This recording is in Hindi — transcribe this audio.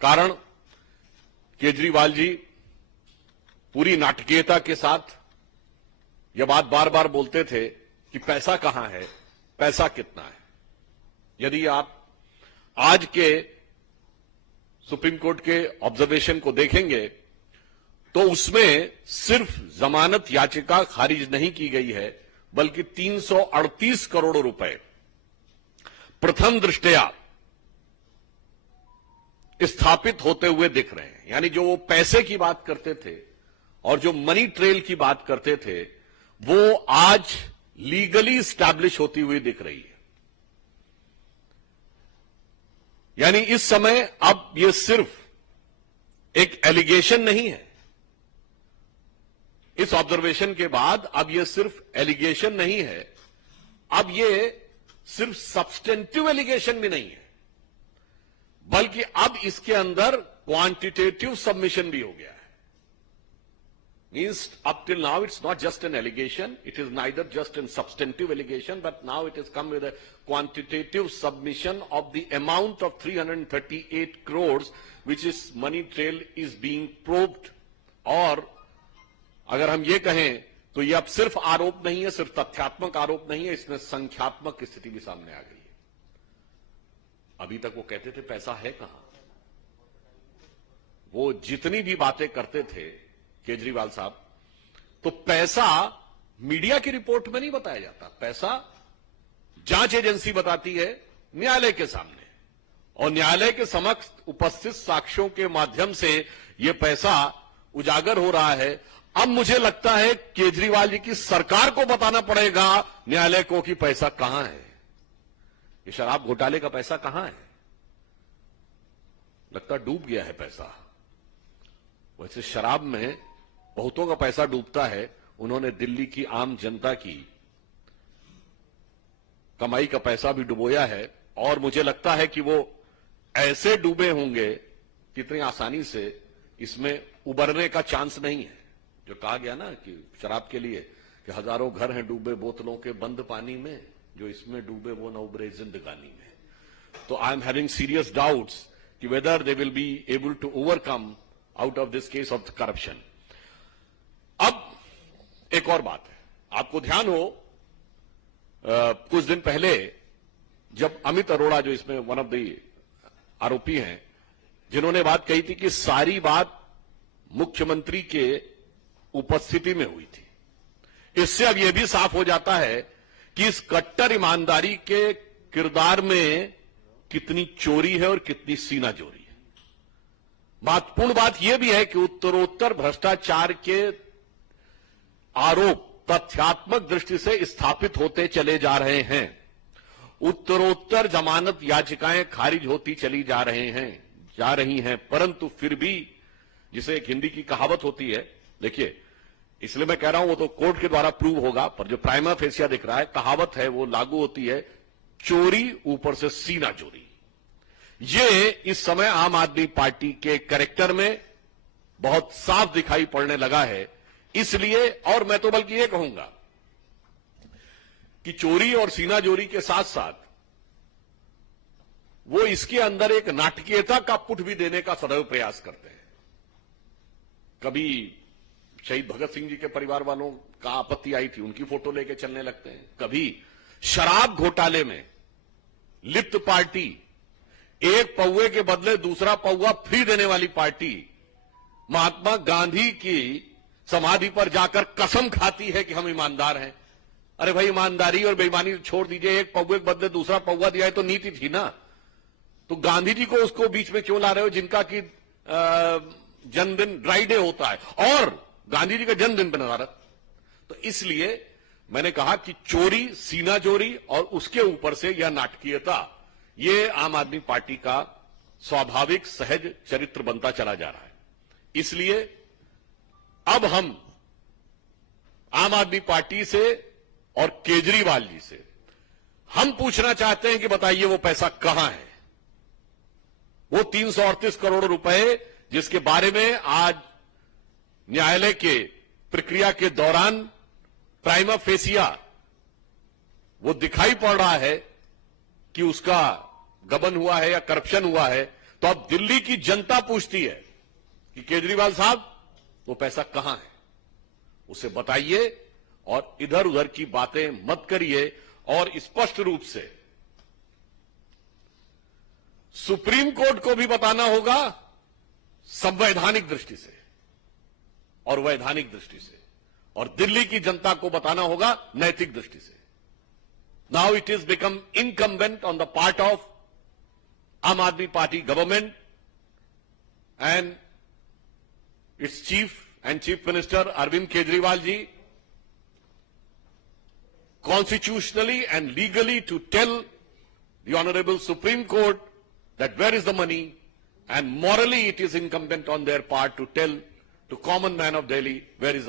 कारण केजरीवाल जी पूरी नाटकीयता के साथ यह बात बार बार बोलते थे कि पैसा कहां है, पैसा कितना है। यदि आप आज के सुप्रीम कोर्ट के ऑब्जर्वेशन को देखेंगे तो उसमें सिर्फ जमानत याचिका खारिज नहीं की गई है, बल्कि 338 करोड़ रुपए प्रथम दृष्टया स्थापित होते हुए दिख रहे हैं। यानी जो वो पैसे की बात करते थे और जो मनी ट्रेल की बात करते थे, वो आज लीगली स्टैब्लिश होती हुई दिख रही है। यानी इस समय अब ये सिर्फ एक एलिगेशन नहीं है। इस ऑब्जर्वेशन के बाद अब ये सिर्फ एलिगेशन नहीं है, अब ये सिर्फ सब्सटेंटिव एलिगेशन भी नहीं है, बल्कि अब इसके अंदर क्वांटिटेटिव सबमिशन भी हो गया है। Means up till now it's not just an allegation, it is neither just a substantive allegation, but now it has come with a quantitative submission of the amount of 338 crores which is money trail is being probed। और अगर हम ये कहें तो ये अब सिर्फ आरोप नहीं है, सिर्फ तथ्यात्मक आरोप नहीं है, इसमें संख्यात्मक स्थिति भी सामने आ गई है। अभी तक वो कहते थे पैसा है कहां। वो जितनी भी बातें करते थे केजरीवाल साहब, तो पैसा मीडिया की रिपोर्ट में नहीं बताया जाता, पैसा जांच एजेंसी बताती है न्यायालय के सामने, और न्यायालय के समक्ष उपस्थित साक्ष्यों के माध्यम से यह पैसा उजागर हो रहा है। अब मुझे लगता है केजरीवाल जी की सरकार को बताना पड़ेगा न्यायालय को कि पैसा कहां है, ये शराब घोटाले का पैसा कहां है। लगता डूब गया है पैसा। वैसे शराब में बहुतों का पैसा डूबता है, उन्होंने दिल्ली की आम जनता की कमाई का पैसा भी डुबोया है, और मुझे लगता है कि वो ऐसे डूबे होंगे कितनी आसानी से इसमें उबरने का चांस नहीं है। जो कहा गया ना कि शराब के लिए कि हजारों घर हैं डूबे बोतलों के बंद पानी में, जो इसमें डूबे वो न उबरे जिंदगानी में। तो I am having serious doubts कि whether they will be able to overcome out of this case of corruption. अब एक और बात है, आपको ध्यान हो कुछ दिन पहले जब अमित अरोड़ा, जो इसमें वन ऑफ द आरोपी हैं, जिन्होंने बात कही थी कि सारी बात मुख्यमंत्री के उपस्थिति में हुई थी, इससे अब यह भी साफ हो जाता है कि इस कट्टर ईमानदारी के किरदार में कितनी चोरी है और कितनी सीनाजोरी है। महत्वपूर्ण बात यह भी है कि उत्तरोत्तर भ्रष्टाचार के आरोप तथ्यात्मक दृष्टि से स्थापित होते चले जा रहे हैं, उत्तरोत्तर जमानत याचिकाएं खारिज होती चली जा रही हैं, परंतु फिर भी, जिसे एक हिंदी की कहावत होती है, देखिए इसलिए मैं कह रहा हूं वो तो कोर्ट के द्वारा प्रूव होगा, पर जो प्राइमा फेसिया दिख रहा है, कहावत है वो लागू होती है, चोरी ऊपर से सीना चोरी। ये इस समय आम आदमी पार्टी के कैरेक्टर में बहुत साफ दिखाई पड़ने लगा है। इसलिए, और मैं तो बल्कि ये कहूंगा कि चोरी और सीनाजोरी के साथ साथ वो इसके अंदर एक नाटकीयता का पुट भी देने का सदैव प्रयास करते हैं। कभी शहीद भगत सिंह जी के परिवार वालों का आपत्ति आई थी, उनकी फोटो लेके चलने लगते हैं। कभी शराब घोटाले में लिप्त पार्टी, एक पौवे के बदले दूसरा पौवा फ्री देने वाली पार्टी, महात्मा गांधी की समाधि पर जाकर कसम खाती है कि हम ईमानदार हैं। अरे भाई, ईमानदारी और बेईमानी छोड़ दीजिए, एक पौवे के बदले दूसरा पौवा दिया है तो नीति थी ना। तो गांधी जी को उसको बीच में क्यों ला रहे हो, जिनका कि जन्मदिन ड्राई डे होता है और गांधी जी का जन्मदिन बना रहा। तो इसलिए मैंने कहा कि चोरी, सीनाजोरी और उसके ऊपर से यह नाटकीयता, ये आम आदमी पार्टी का स्वाभाविक सहज चरित्र बनता चला जा रहा है। इसलिए अब हम आम आदमी पार्टी से और केजरीवाल जी से हम पूछना चाहते हैं कि बताइए वो पैसा कहां है, वो 338 करोड़ रुपए जिसके बारे में आज न्यायालय के प्रक्रिया के दौरान प्राइमा फेसिया वो दिखाई पड़ रहा है कि उसका गबन हुआ है या करप्शन हुआ है, तो अब दिल्ली की जनता पूछती है कि केजरीवाल साहब वो पैसा कहां है, उसे बताइए और इधर उधर की बातें मत करिए और स्पष्ट रूप से सुप्रीम कोर्ट को भी बताना होगा संवैधानिक दृष्टि से और वैधानिक दृष्टि से, और दिल्ली की जनता को बताना होगा नैतिक दृष्टि से। Now it is become incumbent on the part of आम आदमी party government and it's chief minister Arvind Kejriwal ji constitutionally and legally to tell the Honorable Supreme Court that where is the money, and morally it is incumbent on their part to tell to common man of Delhi where is the